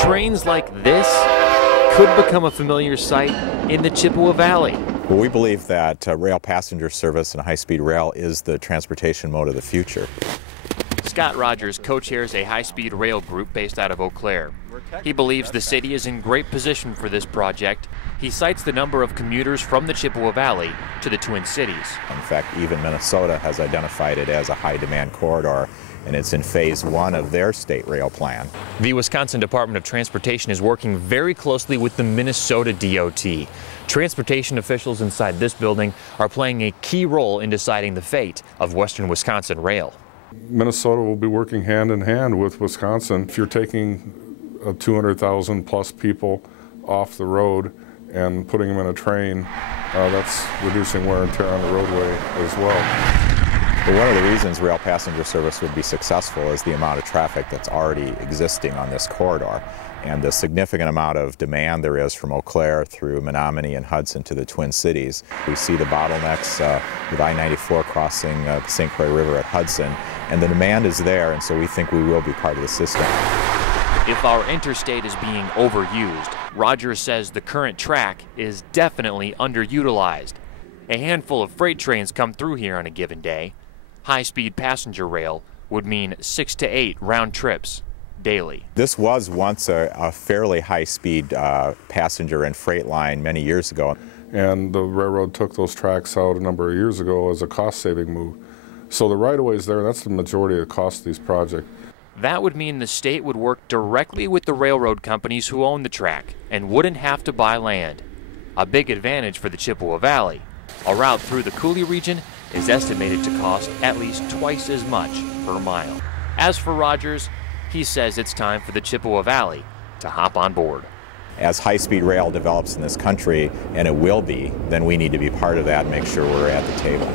Trains like this could become a familiar sight in the Chippewa Valley. Well, we believe that rail passenger service and high-speed rail is the transportation mode of the future. Scott Rogers co-chairs a high-speed rail group based out of Eau Claire. He believes the city is in great position for this project. He cites the number of commuters from the Chippewa Valley to the Twin Cities. In fact, even Minnesota has identified it as a high-demand corridor, and it's in phase 1 of their state rail plan. The Wisconsin Department of Transportation is working very closely with the Minnesota DOT. Transportation officials inside this building are playing a key role in deciding the fate of Western Wisconsin rail. Minnesota will be working hand in hand with Wisconsin. If you're taking 200,000 plus people off the road and putting them in a train, that's reducing wear and tear on the roadway as well. But one of the reasons rail passenger service would be successful is the amount of traffic that's already existing on this corridor and the significant amount of demand there is from Eau Claire through Menominee and Hudson to the Twin Cities. We see the bottlenecks with I-94 crossing the St. Croix River at Hudson, and the demand is there, and so we think we will be part of the system. If our interstate is being overused, Rogers says the current track is definitely underutilized. A handful of freight trains come through here on a given day. High-speed passenger rail would mean 6 to 8 round trips daily. This was once a fairly high-speed passenger and freight line many years ago. And the railroad took those tracks out a number of years ago as a cost-saving move. So the right-of-way is there, and that's the majority of the cost of these projects. That would mean the state would work directly with the railroad companies who own the track and wouldn't have to buy land. A big advantage for the Chippewa Valley. A route through the Coulee region is estimated to cost at least twice as much per mile. As for Rogers, he says it's time for the Chippewa Valley to hop on board. As high-speed rail develops in this country, and it will be, then we need to be part of that and make sure we're at the table.